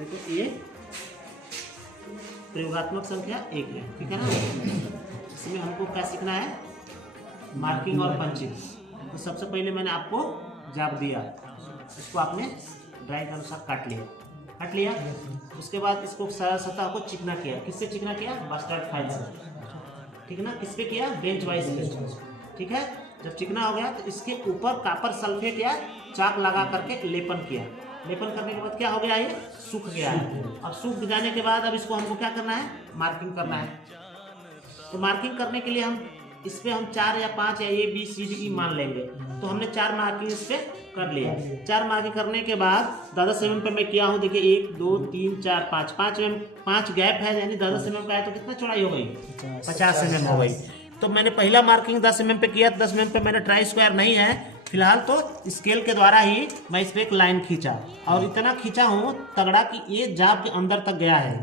देखो ये प्रयोगात्मक संख्या 1 है, ठीक है ना। इसमें हमको क्या सीखना है, मार्किंग और पंचिंग। तो सबसे पहले मैंने आपको जाप दिया, इसको आपने ड्राइंग के अनुसार काट लिया। उसके बाद इसको सतह को चिकना किया। किससे चिकना किया? मास्टर्ड फाइल से, ठीक है ना। किस पे किया? बेंच वाइज पे, ठीक है। जब चिकना हो गया तो इसके ऊपर कॉपर सल्फेट या चाक लगा करके लेपन किया। लेपन करने के बाद क्या हो गया, ये सूख गया है। अब सूख जाने के बाद अब इसको हमको क्या करना है, मार्किंग करना है। तो मार्किंग करने के लिए हम इस पे हम 4 या 5 या ABCD मान लेंगे। तो हमने 4 मार्किंग इस पे कर लिया। 4 मार्किंग करने के बाद 10 mm पे मैं किया हूँ, देखिए 1 2 3 4 5 5 गैप है, यानी 10 mm का है तो कितना चौड़ाई हो गई? 50 mm हो गई। तो मैंने पहला मार्किंग 10 mm पे किया, 10 mm पे मैंने ट्राई स्क्वायर नहीं है फिलहाल, तो स्केल के द्वारा ही मैं इस पे एक लाइन खींचा, और इतना खींचा हूँ तगड़ा कि ये जाब के अंदर तक गया है,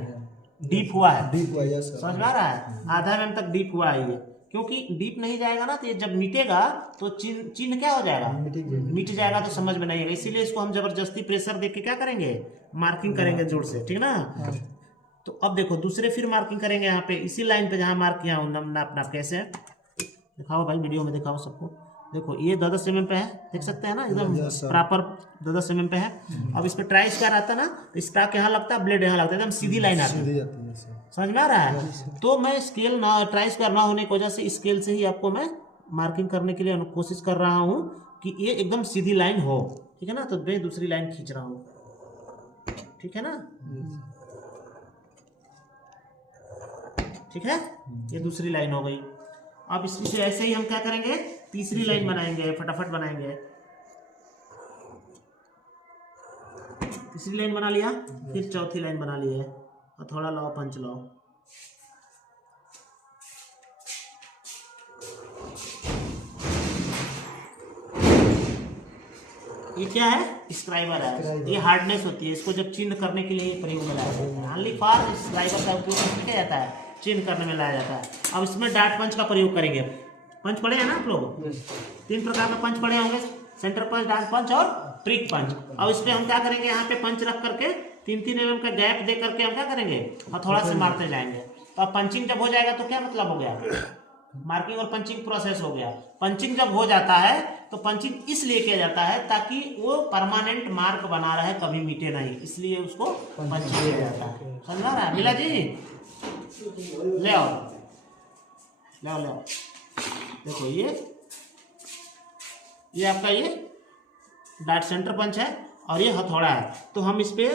डीप हुआ है। समझ में आ रहा है? आधा mm तक डीप हुआ है ये, क्योंकि डीप नहीं जाएगा ना तो ये जब मिटेगा तो चिन्ह क्या हो जाएगा? मिट जाएगा, तो समझ में नहीं आएगा। इसीलिए इसको हम जबरदस्ती प्रेशर देके क्या करेंगे, मार्किंग करेंगे जोर से, ठीक ना। तो अब देखो दूसरे फिर मार्किंग करेंगे यहाँ पे, इसी लाइन पे जहाँ मार्क किया हूँ, नाप कैसे दिखाओ भाई, वीडियो में दिखाओ सबको। देखो ये 10 mm पे है, देख सकते हैं ना, एकदम प्रॉपर 10 mm पे है। अब इस पे ट्राई स्क्वायर आता है ना, तो स्टाक यहाँ लगता है, ब्लेड यहाँ लगता है, एकदम सीधी लाइन आती है। समझ में आ रहा है? तो मैं स्केल ना, ट्राई स्क्वायर ना होने की वजह से स्केल से ही आपको मैं मार्किंग करने के लिए कोशिश कर रहा हूँ कि ये एकदम सीधी लाइन हो, ठीक है ना। तो मैं दूसरी लाइन खींच रहा हूँ, ठीक है ना, ठीक है। ये दूसरी लाइन हो गई। अब इससे ऐसे ही हम क्या करेंगे, तीसरी लाइन बनाएंगे, फटाफट बनाएंगे। तीसरी लाइन बना लिया, फिर चौथी लाइन बना ली है, और थोड़ा लाओ पंच लाओ। ये क्या है? स्क्राइबर है। ये हार्डनेस होती है, इसको जब चिन्ह करने के लिए प्रयोग में लाया जाता है। ओनली फॉर स्क्राइबर का उपयोग करने किया जाता है, चिन्ह करने में लाया जाता है। अब इसमें डाट पंच का प्रयोग करेंगे। पंच पढ़े हैं ना आप लोग? 3 प्रकार का पंच पढ़े होंगे, सेंटर पंच, डाट पंच और ट्रिक पंच। अब इसमें हम क्या करेंगे, यहाँ पे पंच रख करके 3-3 mm का गैप दे करके हम क्या करेंगे, और थोड़ा सा मारते जाएंगे। तो अब पंचिंग जब हो जाएगा तो क्या मतलब हो गया, मार्किंग और पंचिंग प्रोसेस हो गया। पंचिंग जब हो जाता है तो पंचिंग इसलिए किया जाता है ताकि वो परमानेंट मार्क बना रहे, कभी मिटे नहीं, इसलिए उसको पंचिंग किया जाता है। समझ रहा है मिला जी? ले आओ ले आओ ले आओ। देखो ये आपका ये डाट सेंटर पंच है, और ये हथौड़ा है। तो हम इस पे